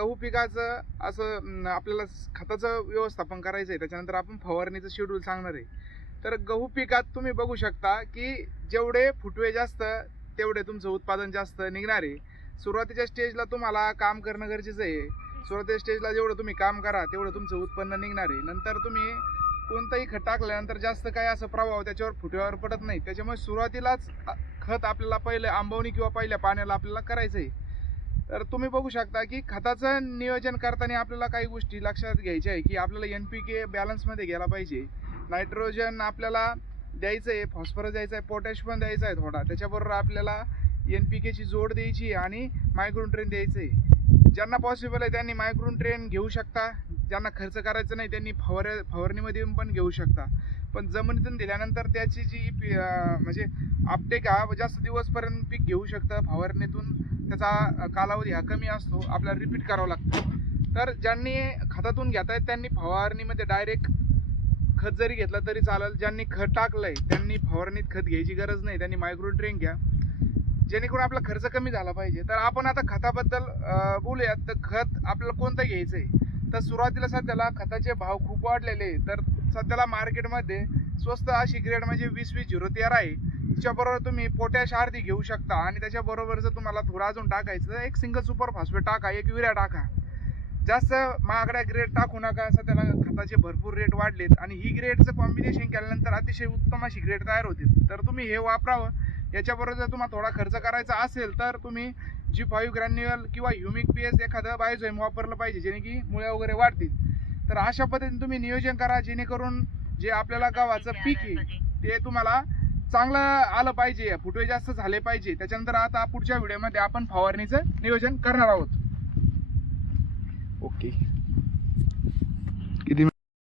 गहू पिकाचं असं आपल्याला खताचं व्यवस्थापन करायचं आहे त्याच्यानंतर आपण फवारणीचं शेड्यूल सांगणार आहे. तर गहू पिकात तुम्ही बघू शकता की जेवढे फुटवे जास्त तेवढे तुमचं उत्पादन जास्त निघणार आहे. सुरुवातीच्या स्टेजला तुम्हाला काम करणं गरजेचं आहे. सुरुवातीच्या स्टेजला जेवढं तुम्ही काम करा तेवढं तुमचं उत्पन्न निघणार आहे. नंतर तुम्ही कोणतंही खत टाकल्यानंतर जास्त काय असं प्रभाव त्याच्यावर फुटव्यावर पडत नाही. त्याच्यामुळे सुरुवातीलाच खत आपल्याला पहिले आंबवणी किंवा पहिल्या पाण्याला आपल्याला करायचं आहे तर तुम्ही बघू शकता की खताचं नियोजन करताना आपल्याला काही गोष्टी लक्षात घ्यायच्या आहे की आपल्याला एन पी के बॅलन्समध्ये घ्यायला पाहिजे. नायट्रोजन आपल्याला द्यायचं आहे फॉस्फरस द्यायचं आहे पोटॅश पण द्यायचा आहे थोडा. त्याच्याबरोबर आपल्याला एन पी केची जोड द्यायची आहे आणि मायक्रोन ट्रेन द्यायचं आहे. ज्यांना पॉसिबल आहे त्यांनी मायक्रोन ट्रेन घेऊ शकता. ज्यांना खर्च करायचा नाही त्यांनी फवार फवारणीमध्ये पण घेऊ शकता. पण जमिनीतून दिल्यानंतर त्याची जी पी- म्हणजे आपटेक हा जास्त दिवसपर्यंत पीक घेऊ शकतं फवारणीतून त्याचा कालावधी हा कमी असतो आपल्याला रिपीट करावा लागतो. तर ज्यांनी खतातून घेत आहेत त्यांनी फवारणीमध्ये डायरेक्ट खत जरी घेतलं तरी चालेल. ज्यांनी खत टाकलंय त्यांनी फवारणीत खत घ्यायची गरज नाही. त्यांनी मायक्रो ड्रिंक घ्या. जेणेकरून आपला खर्च कमी झाला पाहिजे. तर आपण आता खताबद्दल बोलूयात. तर खत आपल्याला कोणतं घ्यायचं आहे तर सुरुवातीला सध्याला खताचे भाव खूप वाढलेले तर सध्याला मार्केटमध्ये स्वस्त अशी ग्रेड म्हणजे वीस वीस झिरो तेरा आहे. त्याच्याबरोबर तुम्ही पोटॅश अर्धी घेऊ शकता. आणि त्याच्याबरोबर जर तुम्हाला थोडं अजून टाकायचं तर एक सिंगल सुपर फॉस्फेट टाका एक युरिया टाका. जास्त महागड्या ग्रेड टाकू नका सध्याला खताचे भरपूर रेट वाढलेत. आणि ही ग्रेडचं कॉम्बिनेशन केल्यानंतर अतिशय उत्तम अशी ग्रेड तयार होते तर तुम्ही हे वापरावं. याच्याबरोबर जर तुम्हाला थोडा खर्च करायचा असेल तर तुम्ही जी फाईव्ह ग्रॅन्युअल किंवा ह्युमिक पी एस एखादं बायोझोईम वापरलं पाहिजे जेणे की मुळ्या वगैरे वाढतील. तर अशा पद्धतीने तुम्ही नियोजन करा जेणेकरून जे आपल्याला गव्हाचं पीक आहे. ते तुम्हाला चांगलं आलं पाहिजे फुटवे जास्त झाले पाहिजे. त्याच्यानंतर आता पुढच्या व्हिडिओमध्ये आपण फवारणीचं नियोजन करणार आहोत. ओके.